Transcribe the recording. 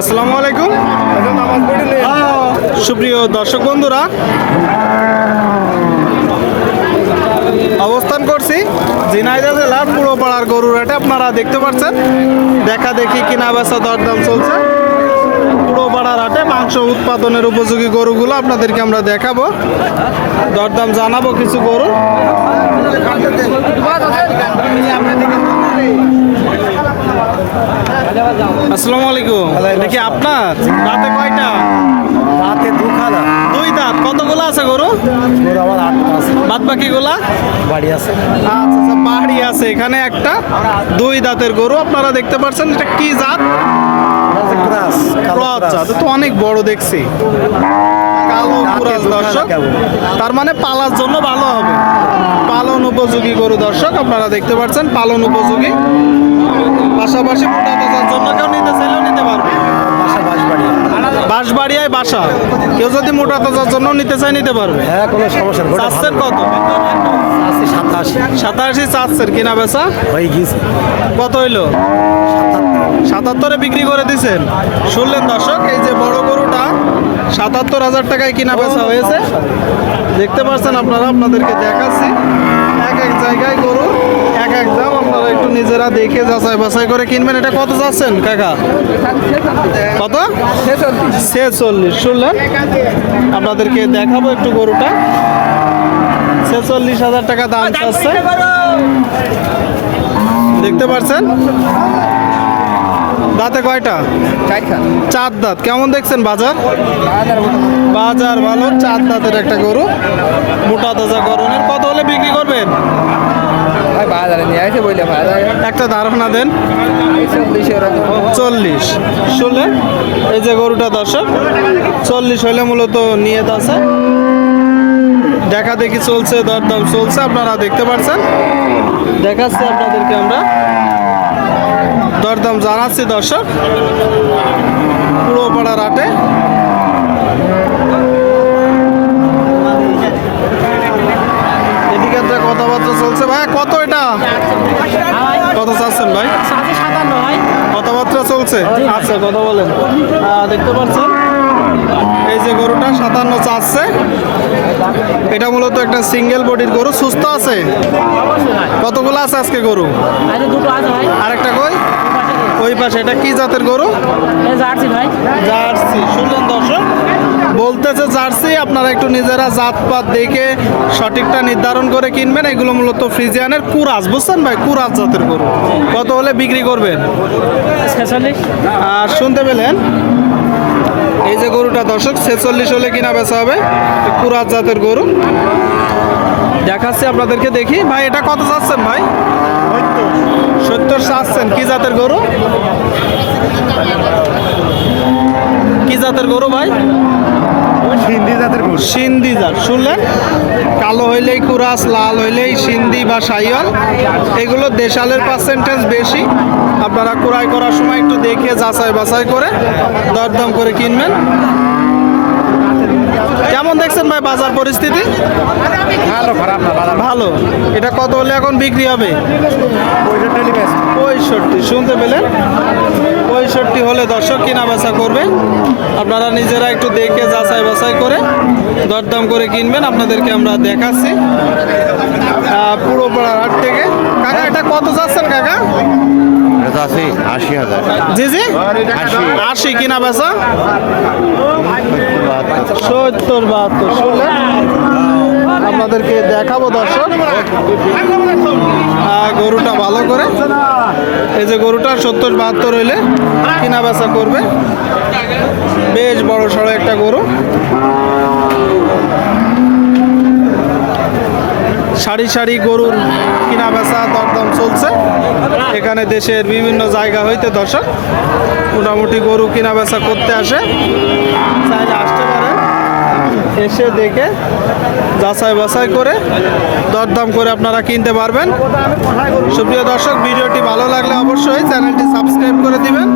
আসসালামু আলাইকুম। সুপ্রিয় দর্শক বন্ধুরা, অবস্থান করছি ঝিনাইদহ জেলার পুরোপাড়ার গরুর হাটে। আপনারা দেখতে পাচ্ছেন দেখা দেখি কিনা বেচা দরদাম চলছে পুরোপাড়ার হাটে। মাংস উৎপাদনের উপযোগী গরুগুলো আপনাদেরকে আমরা দেখাবো, দরদাম জানাবো কিছু গরু। আসসালামু আলাইকুম। দেখি আপনার রাতে কয়টা? রাতে দুই দাঁত। কতগুলো আছে গরু? আমার 8টা আছে, বাদ বাকি গুলা বাড়ি আছে। আচ্ছা আচ্ছা, বাড়ি আছে। এখানে একটা দুই দাঁতের গরু আপনারা দেখতে পাচ্ছেন। এটা কি জাত? ক্রস জাত। তো অনেক বড় দেখছি, কালো কুরাস দর্শক। তার মানে পালার জন্য ভালো হবে, পালন উপযোগী গরু দর্শক। আপনারা দেখতে পাচ্ছেন পালন উপযোগী। পাশাপাশি মোটা তাজার জন্য কেউ নিতে চাইলেও নিতে পারবে। বাঁশবাড়িয়ায় বাসা, কেউ যদি মোটা তাজার জন্য নিতে চায় নিতে পারবে। হ্যাঁ, কোনো সমস্যা নেই। চাচ্ছেন কত? 87 চাচ্ছেন। কিনা বেচা হয়ে গিয়েছে। কত হইলো? 77-এ বিক্রি করে দিচ্ছেন। শুনলেন দর্শক, এই যে বড় গরুটা 77,000 টাকায় কিনা বেচা হয়েছে। দেখতে পাচ্ছেন আপনারা, আপনাদেরকে দেখাচ্ছি। এক এক জায়গায় গরু এক এক দাম। আপনারা একটু নিজেরা দেখে যাচাই বাছাই করে কিনবেন। এটা কত যাচ্ছেন কাকা? কত? 46। শুনলেন, আপনাদেরকে দেখাবো একটু গরুটা। 46,000 টাকা দাম চাচ্ছে। দেখতে পাচ্ছেন দাঁতে কয়টা? 4 দাঁত। কেমন দেখছেন বাজার? বাজার ভালো। 4 দাঁতের একটা গরু, মোটা তাজা গরনের। কত হলে বিক্রি করবেন? একটা ধারণা দেন। 40। শুনলেন, এই যে গরুটা দর্শক 40 হলে মূলত নিয়ত আছে। দেখা দেখি চলছে, দরদাম চলছে। আপনারা দেখতে পাচ্ছেন, দেখাচ্ছি আপনাদেরকে আমরা, দরদাম জানাচ্ছি দর্শক পুরোপাড়ার হাটে। এদিকে একটা কথাবার্তা চলছে। ভাই কত এটা? কত চাচ্ছেন ভাই? কথাবার্তা চলছে। আচ্ছা, কথা বলেন। দেখতে পাচ্ছেন এই যে গরুটা 57 চাচ্ছে। এটা মূলত একটা সিঙ্গেল বডির গরু, সুস্থ আছে। কতগুলো আছে আজকে গরু? আরেকটা কই? ওই পাশে। এটা কি জাতের গরু? জার্সি। শুনলেন দর্শক, বলতেছে জার্সি। আপনারা একটু নিজেরা জাতপাত দেখে সঠিকটা নির্ধারণ করে কিনবেন। এগুলো মূলত ফ্রিজিয়ানের কুরাস, বুঝছেন ভাই? কুরাস জাতের গরু। কত হলে বিক্রি করবেন? আর শুনতে পেলেন, এই যে গরুটা দর্শক 46 হলে কিনা বেচা হবে। কুরাস জাতের গরু দেখাচ্ছি আপনাদেরকে। দেখি ভাই, এটা কত চাচ্ছেন ভাই? 70 চাচ্ছেন। কি জাতের গরু? কি জাতের গরু ভাই? সিন্ধি জাতের গরু। সিন্ধি জাত। শুনলেন, কালো হইলেই কুরাস, লাল হইলেই সিন্ধি বা সাইওয়াল। এগুলো দেশালের পার্সেন্টেজ বেশি। আপনারা ক্রয় করার সময় একটু দেখে যাচাই বাছাই করে দরদাম করে কিনবেন। কেমন দেখছেন ভাই বাজার পরিস্থিতি? ভালো, খারাপ না, ভালো। এটা কত হলে এখন বিক্রি হবে? 65। শুনতে পেলেন, 65 হলে দর্শক কিনা বেচা করবে। আপনারা নিজেরা একটু দেখে যাচাই বাছাই করে দরদাম করে কিনবেন। আপনাদেরকে আমরা দেখাচ্ছি পুরোপাড়ার হাট থেকে। কাকা এটা কত যাচ্ছেন কাকা? 80,000। জি জি, 80 কিনা বেচা 70-72। শুনলেন, আপনাদেরকে দেখাবো দর্শক গরুটা ভালো করে। এই যে গরুটা 70-72 হইলে কিনা বেচা করবে। বেশ বড় সড়ো একটা গরু। সারি সারি গরুর কিনা বেচা দরদাম চলছে এখানে দেশের বিভিন্ন জায়গা হইতে। দর্শক মোটামুটি গরু কিনা বেচা করতে আসে, চাইলে আসতে পারেন। এসে দেখে যাচাই বাছাই করে দরদাম করে আপনারা কিনতে পারবেন। সুপ্রিয় দর্শক, ভিডিওটি ভালো লাগলে অবশ্যই চ্যানেলটি সাবস্ক্রাইব করে দিবেন।